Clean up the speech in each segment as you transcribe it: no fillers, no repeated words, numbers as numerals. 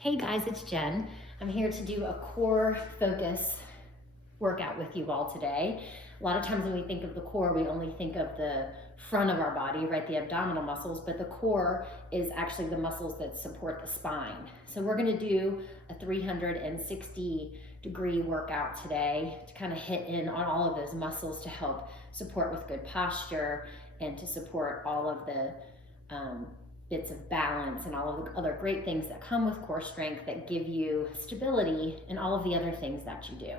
Hey guys, it's Jen. I'm here to do a core focus workout with you all today. A lot of times when we think of the core, we only think of the front of our body, right? The abdominal muscles, but the core is actually the muscles that support the spine. So we're gonna do a 360-degree workout today to kind of hit in on all of those muscles to help support with good posture and to support all of the bits of balance and all of the other great things that come with core strength that give you stability and all of the other things that you do.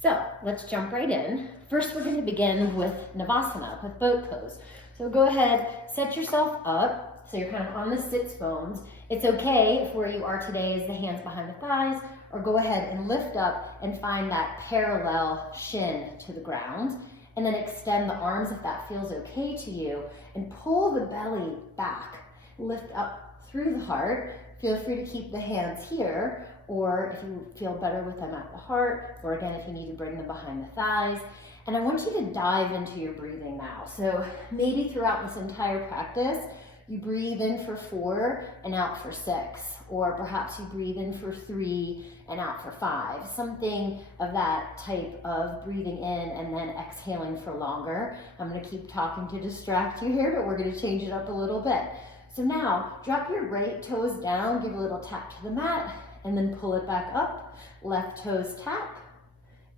So let's jump right in. First, we're going to begin with Navasana, with boat pose. So go ahead, set yourself up so you're kind of on the sits bones. It's okay if where you are today is the hands behind the thighs, or go ahead and lift up and find that parallel shin to the ground. And then extend the arms if that feels okay to you, and pull the belly back. Lift up through the heart. Feel free to keep the hands here, or if you feel better with them at the heart, or again, if you need to bring them behind the thighs. And I want you to dive into your breathing now. So maybe throughout this entire practice, you breathe in for 4 and out for 6, or perhaps you breathe in for 3 and out for 5, something of that type of breathing in and then exhaling for longer. I'm going to keep talking to distract you here, but we're going to change it up a little bit. So now, drop your right toes down, give a little tap to the mat, and then pull it back up. Left toes tap,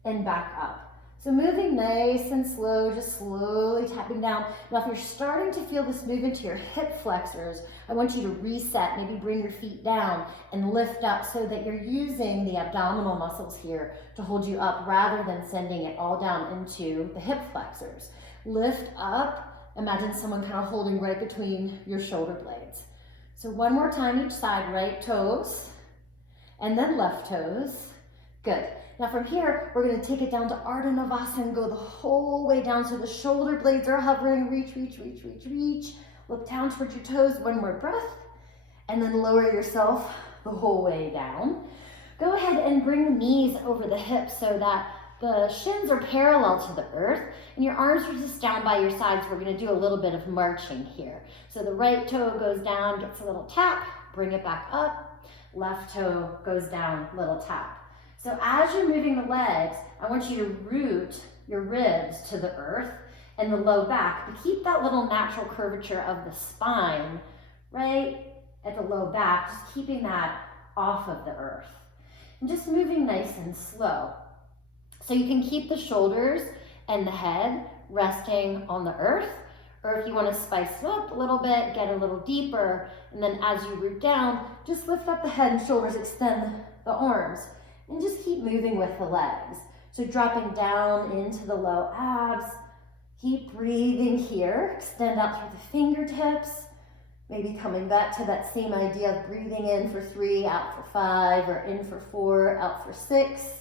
and back up. So moving nice and slow, just slowly tapping down. Now, if you're starting to feel this move into your hip flexors, I want you to reset, maybe bring your feet down and lift up so that you're using the abdominal muscles here to hold you up rather than sending it all down into the hip flexors. Lift up. Imagine someone kind of holding right between your shoulder blades. So one more time each side, right toes, and then left toes. Good. Now from here, we're going to take it down to Ardha Navasana and go the whole way down so the shoulder blades are hovering. Reach, reach, reach, reach, reach. Look down towards your toes. One more breath. And then lower yourself the whole way down. Go ahead and bring the knees over the hips so that the shins are parallel to the earth and your arms are just down by your sides. We're going to do a little bit of marching here. So the right toe goes down, gets a little tap, bring it back up. Left toe goes down, little tap. So as you're moving the legs, I want you to root your ribs to the earth and the low back, but keep that little natural curvature of the spine right at the low back, just keeping that off of the earth. And just moving nice and slow. So you can keep the shoulders and the head resting on the earth, or if you want to spice it up a little bit, get a little deeper, and then as you root down, just lift up the head and shoulders, extend the arms, and just keep moving with the legs. So dropping down into the low abs, keep breathing here, extend out through the fingertips, maybe coming back to that same idea of breathing in for 3, out for 5, or in for 4, out for 6.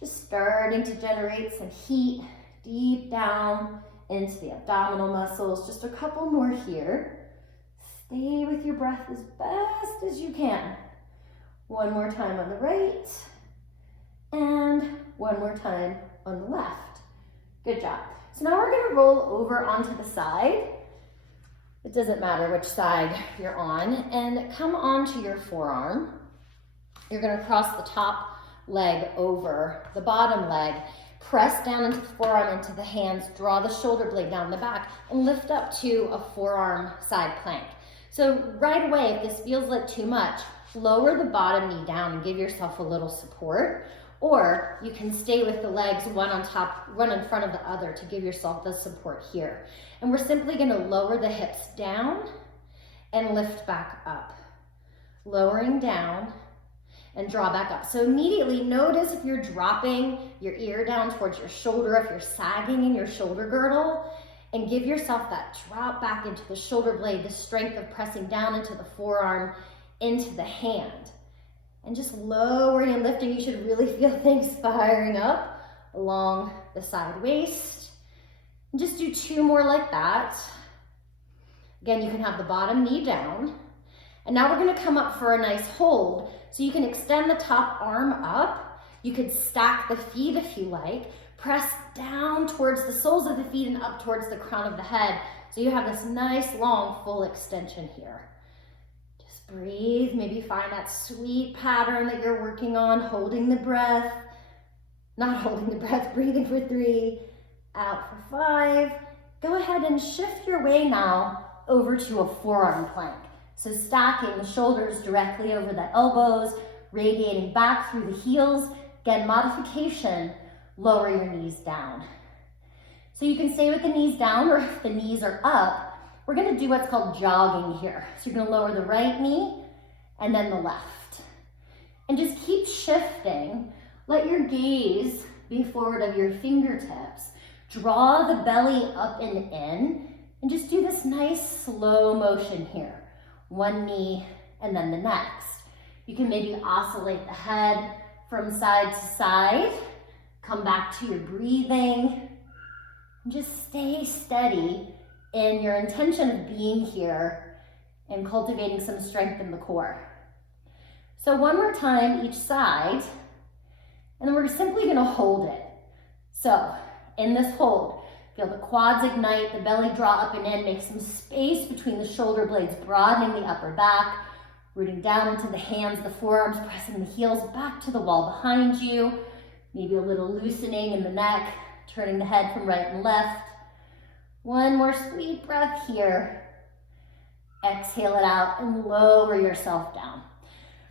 Just starting to generate some heat deep down into the abdominal muscles. Just a couple more here. Stay with your breath as best as you can. One more time on the right, and one more time on the left. Good job. So now we're gonna roll over onto the side. It doesn't matter which side you're on, and come onto your forearm. You're gonna cross the top leg over the bottom leg, press down into the forearm, into the hands, draw the shoulder blade down the back, and lift up to a forearm side plank. So right away, if this feels like too much, lower the bottom knee down and give yourself a little support, or you can stay with the legs one on top, one in front of the other to give yourself the support here. And we're simply gonna lower the hips down and lift back up. Lowering down and draw back up. So immediately notice if you're dropping your ear down towards your shoulder, if you're sagging in your shoulder girdle, and give yourself that drop back into the shoulder blade, the strength of pressing down into the forearm, into the hand. And just lowering and lifting, you should really feel things firing up along the side waist. And just do 2 more like that. Again, you can have the bottom knee down. And now we're gonna come up for a nice hold. So you can extend the top arm up. You could stack the feet if you like. Press down towards the soles of the feet and up towards the crown of the head. So you have this nice long full extension here. Just Breathe, maybe find that sweet pattern that you're working on, holding the breath, not holding the breath, breathing for 3, out for 5. Go ahead and shift your way now over to a forearm plank. So stacking the shoulders directly over the elbows, radiating back through the heels. Again, modification, lower your knees down. So you can stay with the knees down, or if the knees are up, we're gonna do what's called jogging here. So you're gonna lower the right knee and then the left. And just keep shifting. Let your gaze be forward of your fingertips. Draw the belly up and in, and just do this nice slow motion here. One knee and then the next. You can maybe oscillate the head from side to side. Come back to your breathing. And just stay steady in your intention of being here and cultivating some strength in the core. So one more time each side, and then we're simply gonna hold it. So in this hold, feel the quads ignite, the belly draw up and in, make some space between the shoulder blades, broadening the upper back, rooting down into the hands, the forearms, pressing the heels back to the wall behind you, maybe a little loosening in the neck, turning the head from right and left. One more sweet breath here. Exhale it out and lower yourself down.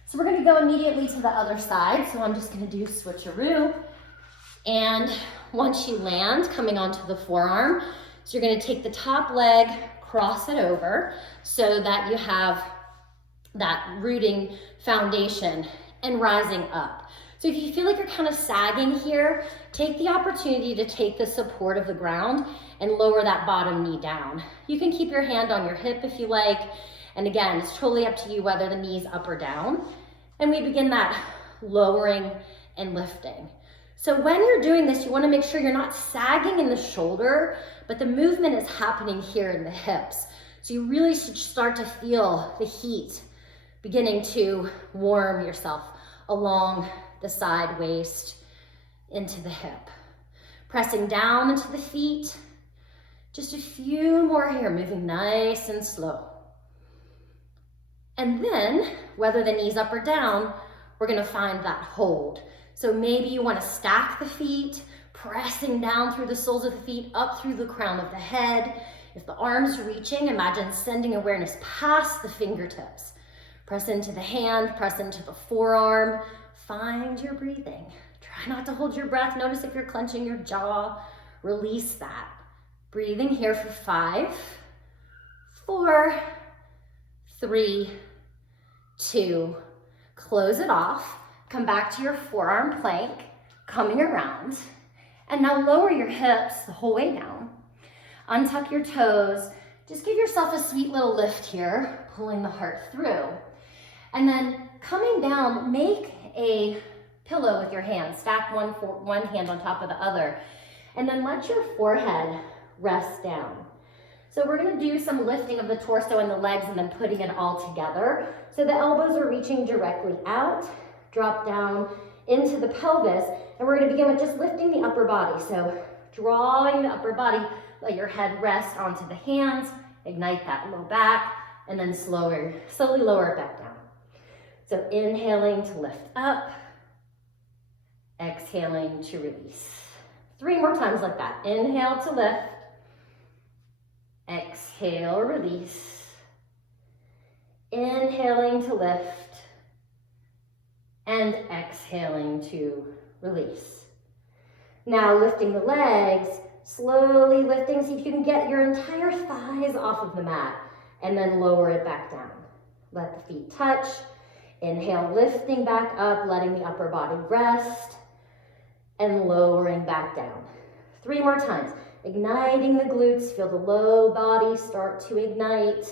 So we're gonna go immediately to the other side. So I'm just gonna do switcheroo. And once you land, coming onto the forearm, so you're gonna take the top leg, cross it over so that you have that rooting foundation and rising up. So if you feel like you're kind of sagging here, take the opportunity to take the support of the ground and lower that bottom knee down. You can keep your hand on your hip if you like. And again, it's totally up to you whether the knee's up or down. And we begin that lowering and lifting. So when you're doing this, you want to make sure you're not sagging in the shoulder, but the movement is happening here in the hips. So you really should start to feel the heat beginning to warm yourself along the side waist into the hip. Pressing down into the feet. Just a few more here, moving nice and slow. And then, whether the knee's up or down, we're gonna find that hold. So maybe you wanna stack the feet, pressing down through the soles of the feet, up through the crown of the head. If the arm's reaching, imagine sending awareness past the fingertips. Press into the hand, press into the forearm. Find your breathing. Try not to hold your breath. Notice if you're clenching your jaw. Release that. Breathing here for 5, 4, 3, 2. Close it off. Come back to your forearm plank, coming around. And now lower your hips the whole way down. Untuck your toes. Just give yourself a sweet little lift here, pulling the heart through. And then coming down, make a pillow with your hands. Stack one hand on top of the other. And then let your forehead rest down. So we're gonna do some lifting of the torso and the legs and then putting it all together. So the elbows are reaching directly out, drop down into the pelvis, and we're gonna begin with just lifting the upper body. So drawing the upper body, let your head rest onto the hands, ignite that low back, and then slowly lower it back down. So inhaling to lift up, exhaling to release. 3 more times like that. Inhale to lift, exhale, release. Inhaling to lift, and exhaling to release. Now lifting the legs, slowly lifting, see if you can get your entire thighs off of the mat, and then lower it back down. Let the feet touch. Inhale, lifting back up, letting the upper body rest, and lowering back down. 3 more times. Igniting the glutes, feel the low body start to ignite.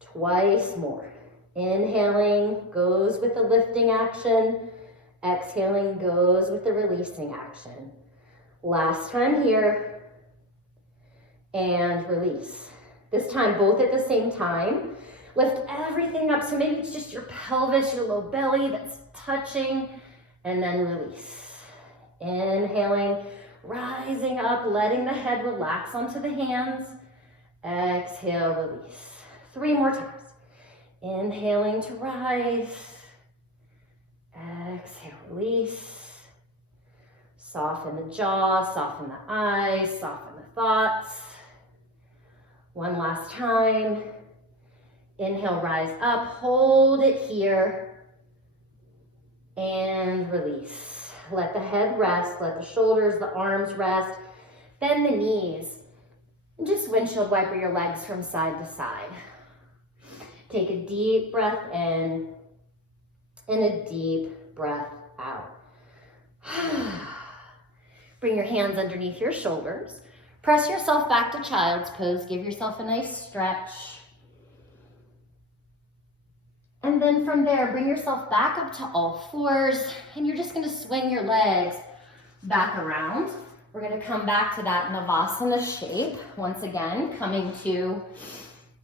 Twice more. Inhaling goes with the lifting action. Exhaling goes with the releasing action. Last time here. And release. This time both at the same time. Lift everything up. So maybe it's just your pelvis, your low belly that's touching. And then release. Inhaling, rising up, letting the head relax onto the hands. Exhale, release. 3 more times. Inhaling to rise. Exhale, release. Soften the jaw, soften the eyes, soften the thoughts. One last time. Inhale, rise up, hold it here, and release. Let the head rest, let the shoulders, the arms rest, bend the knees, and just windshield wiper your legs from side to side. Take a deep breath in, and a deep breath out. Bring your hands underneath your shoulders. Press yourself back to child's pose. Give yourself a nice stretch. And then from there, bring yourself back up to all fours, and you're just gonna swing your legs back around. We're gonna come back to that Navasana shape. Once again, coming to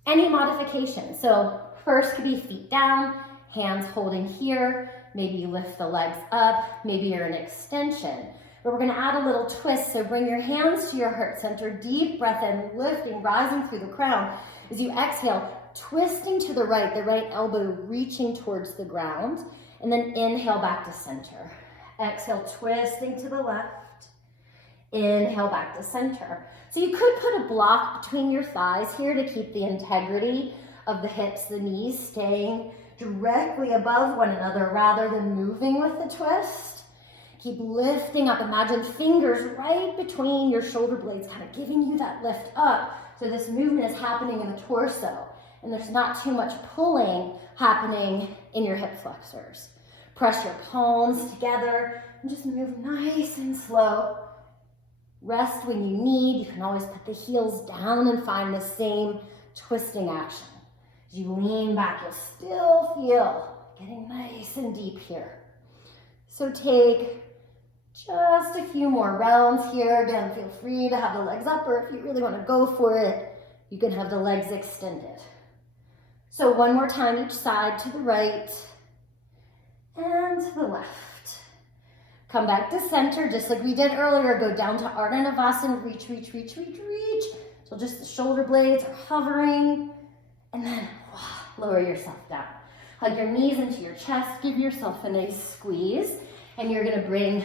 any modification. So first could be feet down, hands holding here. Maybe you lift the legs up, maybe you're an extension. But we're gonna add a little twist, so bring your hands to your heart center, deep breath in, lifting, rising through the crown. As you exhale, twisting to the right elbow reaching towards the ground, and then inhale back to center. Exhale, twisting to the left. Inhale back to center. So you could put a block between your thighs here to keep the integrity of the hips, the knees staying directly above one another rather than moving with the twist. Keep lifting up. Imagine fingers right between your shoulder blades, kind of giving you that lift up. So this movement is happening in the torso, and there's not too much pulling happening in your hip flexors. Press your palms together and just move nice and slow. Rest when you need. You can always put the heels down and find the same twisting action. As you lean back, you'll still feel getting nice and deep here. So take just a few more rounds here. Again, feel free to have the legs up, or if you really want to go for it, you can have the legs extended. So one more time each side, to the right and to the left. Come back to center, just like we did earlier. Go down to Ardha Navasana, reach, reach, reach, reach, reach. So just the shoulder blades are hovering, and then lower yourself down. Hug your knees into your chest, give yourself a nice squeeze, and you're gonna bring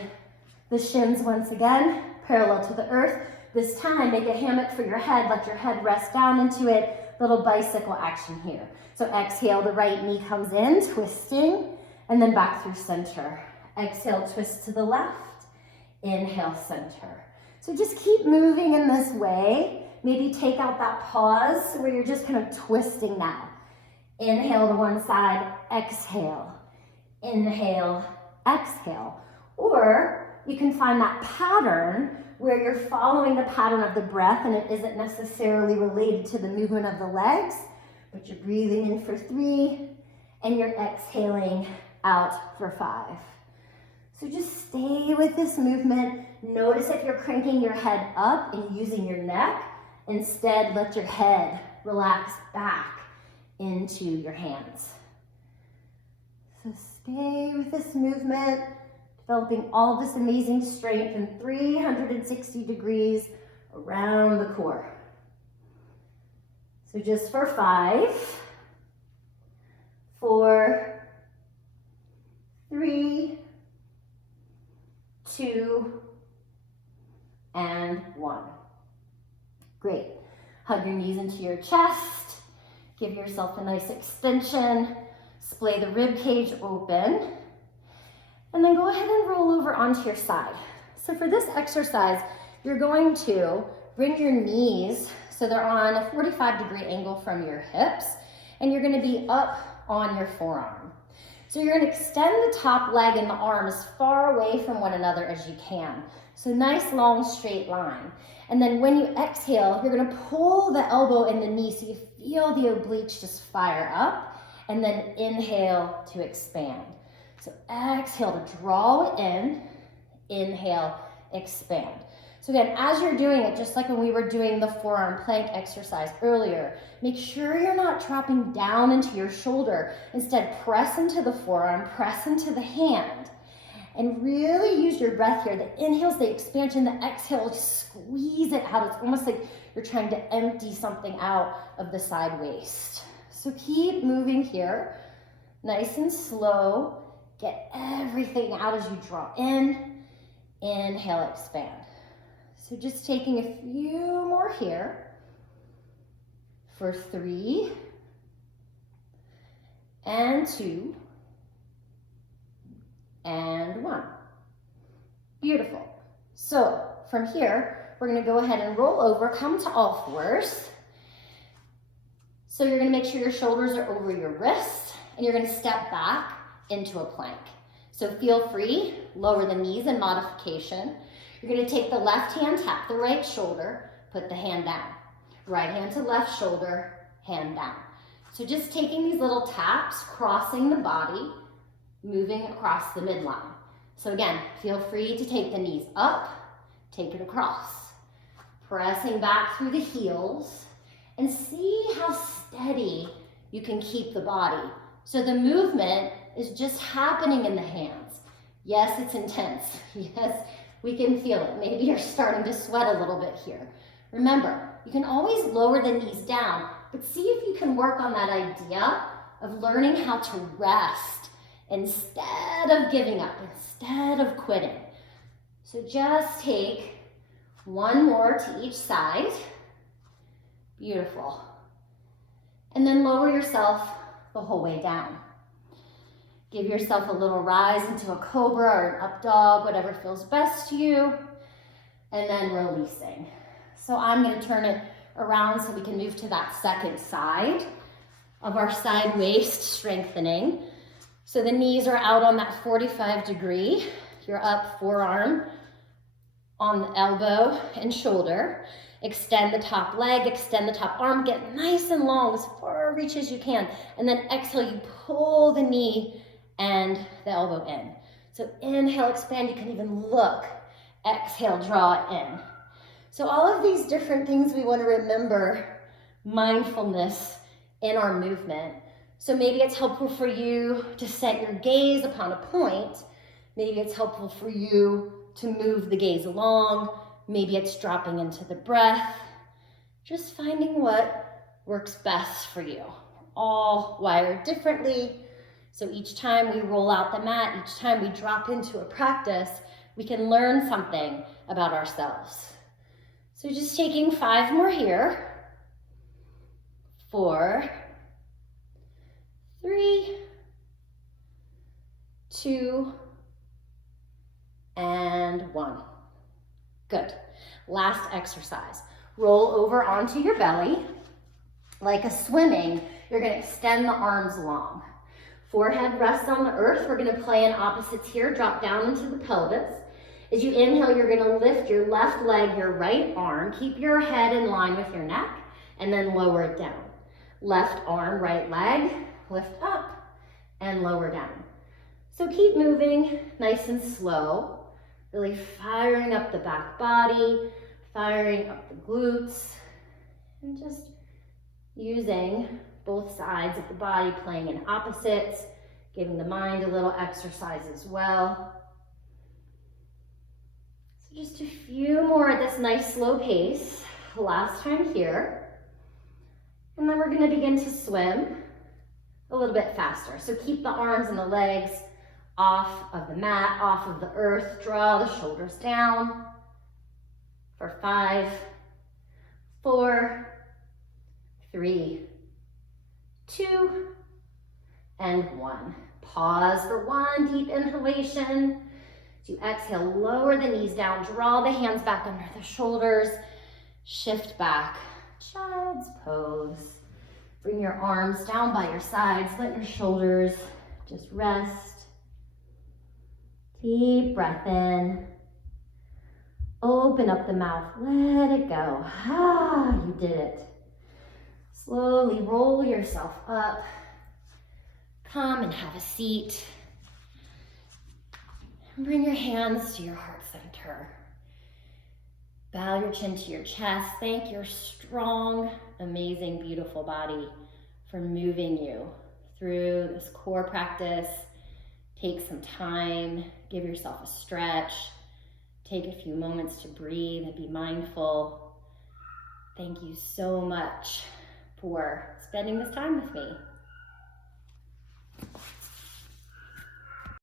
the shins once again parallel to the earth. This time, make a hammock for your head, let your head rest down into it. Little bicycle action here. So exhale, the right knee comes in, twisting, and then back through center. Exhale, twist to the left. Inhale, center. So just keep moving in this way. Maybe take out that pause where you're just kind of twisting now. Inhale to one side, exhale. Inhale, exhale. Or you can find that pattern where you're following the pattern of the breath and it isn't necessarily related to the movement of the legs, but you're breathing in for 3 and you're exhaling out for 5. So just stay with this movement. Notice if you're cranking your head up and using your neck. Instead, let your head relax back into your hands. So stay with this movement, developing all this amazing strength in 360 degrees around the core. So just for 5, 4, 3, 2, and 1. Great. Hug your knees into your chest. Give yourself a nice extension. Splay the rib cage open. And then go ahead and roll over onto your side. So for this exercise, you're going to bring your knees so they're on a 45-degree angle from your hips, and you're going to be up on your forearm. So you're going to extend the top leg and the arm as far away from one another as you can. So nice, long, straight line. And then when you exhale, you're going to pull the elbow and the knee so you feel the obliques just fire up, and then inhale to expand. So exhale to draw it in, inhale, expand. So again, as you're doing it, just like when we were doing the forearm plank exercise earlier, make sure you're not dropping down into your shoulder. Instead, press into the forearm, press into the hand, and really use your breath here. The inhale's the expansion, the exhale, squeeze it out. It's almost like you're trying to empty something out of the side waist. So keep moving here, nice and slow. Get everything out as you draw in. Inhale, expand. So just taking a few more here for 3 and 2 and 1. Beautiful. So from here, we're going to go ahead and roll over, come to all fours. So you're going to make sure your shoulders are over your wrists, and you're going to step back into a plank. So feel free, lower the knees in modification. You're going to take the left hand, tap the right shoulder, put the hand down. Right hand to left shoulder, hand down. So just taking these little taps, crossing the body, moving across the midline. So again, feel free to take the knees up, take it across. Pressing back through the heels, and see how steady you can keep the body. So the movement is just happening in the hands. Yes, it's intense. Yes, we can feel it. Maybe you're starting to sweat a little bit here. Remember, you can always lower the knees down, but see if you can work on that idea of learning how to rest instead of giving up, instead of quitting. So just take 1 more to each side. Beautiful. And then lower yourself the whole way down. Give yourself a little rise into a cobra or an up dog, whatever feels best to you. And then releasing. So I'm going to turn it around so we can move to that second side of our side waist strengthening. So the knees are out on that 45 degree. You're up, forearm on the elbow and shoulder. Extend the top leg, extend the top arm, get nice and long, as far reach as you can. And then exhale, you pull the knee and the elbow in. So inhale, expand, you can even look. Exhale, draw it in. So all of these different things we want to remember mindfulness in our movement. So maybe it's helpful for you to set your gaze upon a point. Maybe it's helpful for you to move the gaze along. Maybe it's dropping into the breath. Just finding what works best for you. All wired differently. So each time we roll out the mat, each time we drop into a practice, we can learn something about ourselves. So just taking 5 more here. 4, 3, 2, and 1. Good. Last exercise. Roll over onto your belly. Like a swimming, you're going to extend the arms long. Forehead rests on the earth. We're going to play in opposites here. Drop down into the pelvis. As you inhale, you're going to lift your left leg, your right arm. Keep your head in line with your neck, and then lower it down. Left arm, right leg, lift up, and lower down. So keep moving nice and slow, really firing up the back body, firing up the glutes, and just using both sides of the body, playing in opposites, giving the mind a little exercise as well. So just a few more at this nice slow pace. Last time here. And then we're going to begin to swim a little bit faster. So keep the arms and the legs off of the mat, off of the earth. Draw the shoulders down for 5, 4, 3, 2, and 1. Pause for 1 deep inhalation. As you exhale, lower the knees down, draw the hands back under the shoulders, shift back, child's pose. Bring your arms down by your sides, let your shoulders just rest. Deep breath in. Open up the mouth, let it go. Ah, you did it. Slowly roll yourself up. Come and have a seat. And bring your hands to your heart center. Bow your chin to your chest. Thank your strong, amazing, beautiful body for moving you through this core practice. Take some time, give yourself a stretch. Take a few moments to breathe and be mindful. Thank you so much, for spending this time with me.